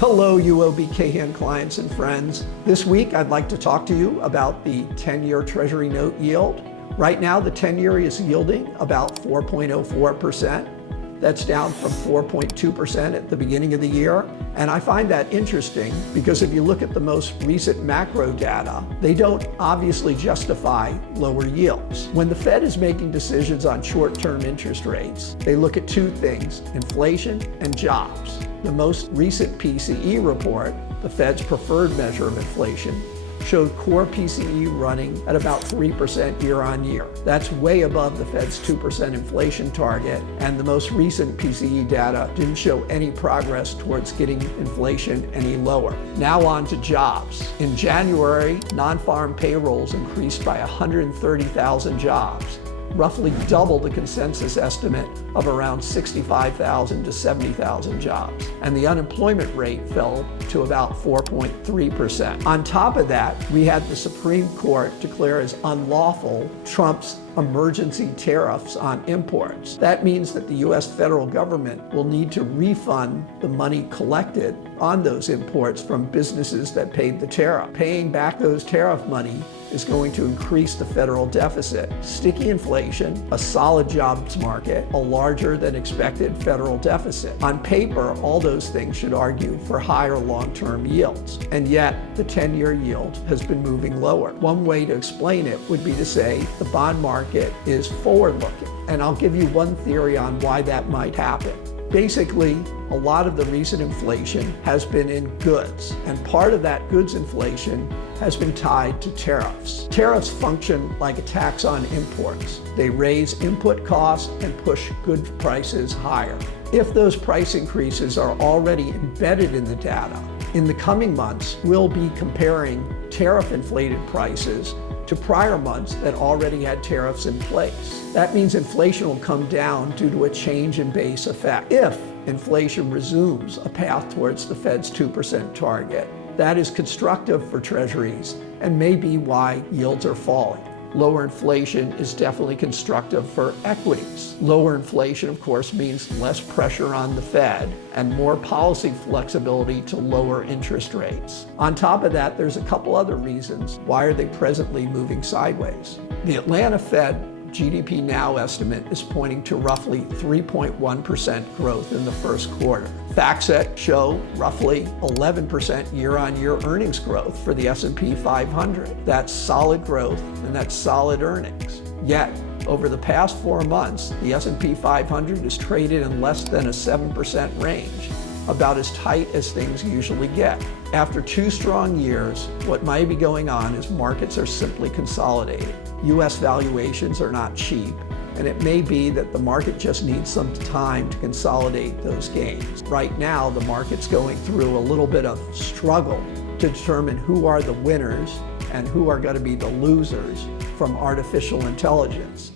Hello, UOB Cahan clients and friends. This week, I'd like to talk to you about the 10-year Treasury note yield. Right now, the 10-year is yielding about 4.04%. That's down from 4.2% at the beginning of the year. And I find that interesting because if you look at the most recent macro data, they don't obviously justify lower yields. When the Fed is making decisions on short-term interest rates, they look at two things: inflation and jobs. The most recent PCE report, the Fed's preferred measure of inflation, showed core PCE running at about 3% year on year. That's way above the Fed's 2% inflation target, and the most recent PCE data didn't show any progress towards getting inflation any lower. Now on to jobs. In January, non-farm payrolls increased by 130,000 jobs, roughly double the consensus estimate of around 65,000 to 70,000 jobs. And the unemployment rate fell to about 4.3%. On top of that, we had the Supreme Court declare as unlawful Trump's emergency tariffs on imports. That means that the US federal government will need to refund the money collected on those imports from businesses that paid the tariff. Paying back those tariff money is going to increase the federal deficit. Sticky inflation, a solid jobs market, a larger than expected federal deficit. On paper, all those things should argue for higher long-term yields. And yet, the 10-year yield has been moving lower. One way to explain it would be to say the bond market is forward-looking. And I'll give you one theory on why that might happen. Basically, a lot of the recent inflation has been in goods, and part of that goods inflation has been tied to tariffs. Tariffs function like a tax on imports. They raise input costs and push goods prices higher. If those price increases are already embedded in the data, in the coming months, we'll be comparing tariff-inflated prices to prior months that already had tariffs in place. That means inflation will come down due to a change in base effect. If inflation resumes a path towards the Fed's 2% target, that is constructive for treasuries and may be why yields are falling. Lower inflation is definitely constructive for equities. Lower inflation, of course, means less pressure on the Fed and more policy flexibility to lower interest rates. On top of that, there's a couple other reasons why are they presently moving sideways. The Atlanta Fed GDP Now estimate is pointing to roughly 3.1% growth in the first quarter. FactSet show roughly 11% year-on-year earnings growth for the S&P 500. That's solid growth and that's solid earnings. Yet, over the past 4 months, the S&P 500 is traded in less than a 7% range, about as tight as things usually get. After 2 strong years, what might be going on is markets are simply consolidating. US valuations are not cheap, and it may be that the market just needs some time to consolidate those gains. Right now, the market's going through a little bit of struggle to determine who are the winners and who are going to be the losers from artificial intelligence.